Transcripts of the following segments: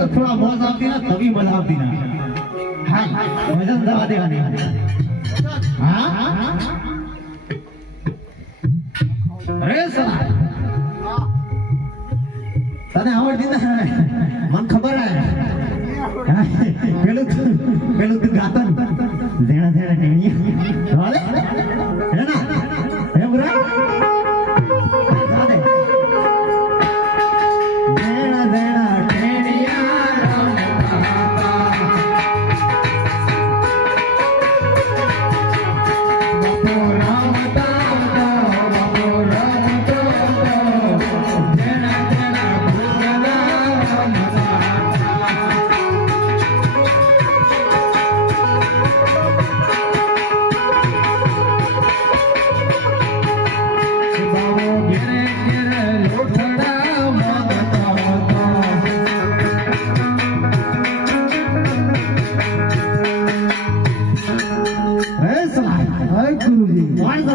तो थोड़ा मौज आती ना तभी मजा आती ना। हाँ मजा दवा देगा नहीं। हाँ अरे साला तने आवड़ती ना मन खबर है पेलू तू गाता देना देना टेनिया वाले है ना है बुरा देना देना टेनिया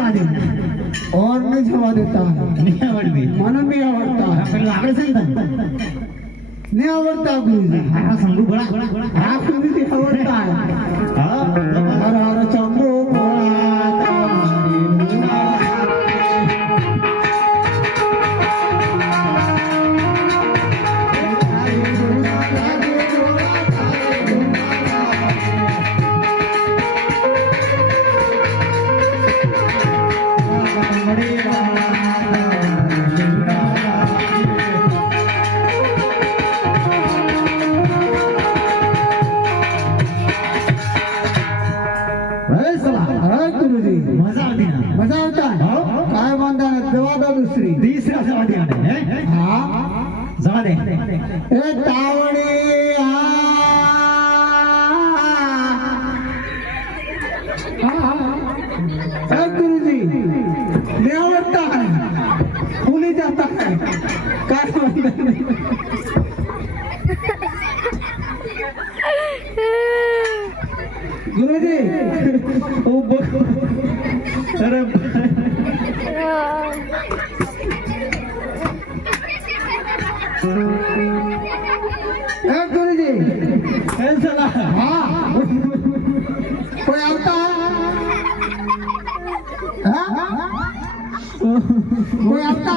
और नहीं जवा देता नहीं आवड़ती मन नहीं आवड़ता पहले आगळे सांगता नहीं आवड़ता गुरुजी हा सांगू बडा हा गुरुजी आवड़ता है हां हर हर चंद्रो मजा आती ना मजा आता है काय बांधा दवा दो दूसरी तीसरा जवा दे हैं हाँ जवा दे ए तावड़ी गुरुजी नहीं आवड़ता है भूल ही जाता है काय बांधा गुरुजी ओ अरे गुरुजी ऐसा हाँ कोई आता है कोई आता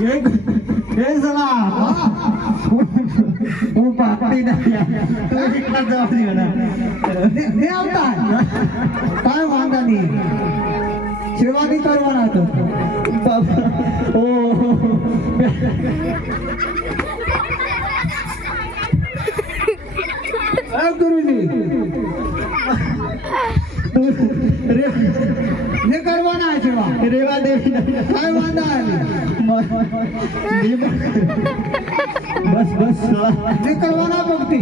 है ऐसा वो पार्टी नहीं है तो इतना जवाब दिया ना नहीं आता है काय वांधा नहीं सेवा नहीं करवाना तो बाबा ओ गुरुजी नहीं करवाना है सेवा रेवा देवी काय वांधा है बस बस नहीं करवाना भक्ति